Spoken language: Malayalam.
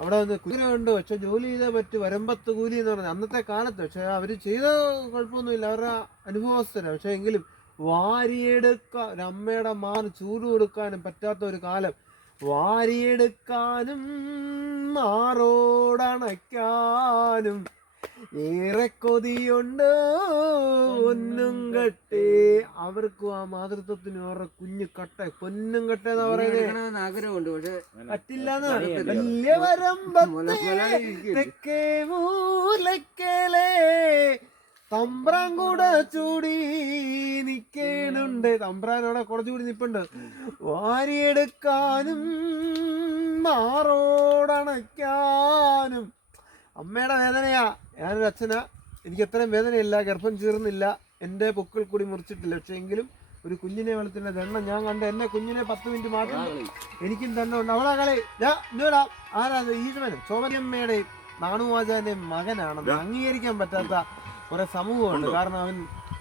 അവിടെ വന്ന് കുതിരയുണ്ട്, പക്ഷെ ജോലി ചെയ്തേ പറ്റി, വരമ്പത്ത് കൂലി എന്ന് പറഞ്ഞത് അന്നത്തെ കാലത്ത്. പക്ഷെ അവർ ചെയ്ത കുഴപ്പമൊന്നുമില്ല, അവരുടെ അനുഭവസ്ഥരാണ്. പക്ഷെ എങ്കിലും വാരിയെടുക്കാൻ ഒരമ്മയുടെ മാറ് ചൂട് കൊടുക്കാനും പറ്റാത്ത ഒരു കാലം, വാരിയെടുക്കാനും മാറോടണയ്ക്കാനും ഏറെ കൊതിയുണ്ട് പൊന്നും കട്ടേ. അവർക്കും ആ മാതൃത്വത്തിനും അവരുടെ കുഞ്ഞു കട്ട പൊന്നും കട്ട എന്നാ പറയുന്നത് ആഗ്രഹമുണ്ട്, പക്ഷെ പറ്റില്ലാന്ന്. വലിയ തെക്കേ മൂലക്കലേ തമ്പ്രാൻ കൂടെ ചൂടി നിക്കേനുണ്ട്. തമ്പ്രാനോടെ കുറച്ചുകൂടി നിപ്പുണ്ട്. വാരിയെടുക്കാനും മാറോടണയ്ക്കാനും അമ്മയുടെ വേദനയാ. ഞാനൊരു അച്ഛനാ, എനിക്ക് അത്രയും വേദനയില്ല, ഗർഭം ചീർന്നില്ല, എൻ്റെ പൊക്കിൾ കൂടി മുറിച്ചിട്ടില്ല. പക്ഷെ എങ്കിലും ഒരു കുഞ്ഞിനെ വളർത്തുന്ന ദണ്ണം ഞാൻ കണ്ട. എന്നെ കുഞ്ഞിനെ 10 മിനിറ്റ് മാറ്റി എനിക്കും തന്നെ ഉണ്ട്. അവളാ കളി ഇടാ ആരാ ഈശ്വരനും സോമനമ്മയുടെയും നാണുവാചാന്റെയും മകനാണെന്ന് അംഗീകരിക്കാൻ പറ്റാത്ത കുറെ സമൂഹമുണ്ട്. കാരണം അവൻ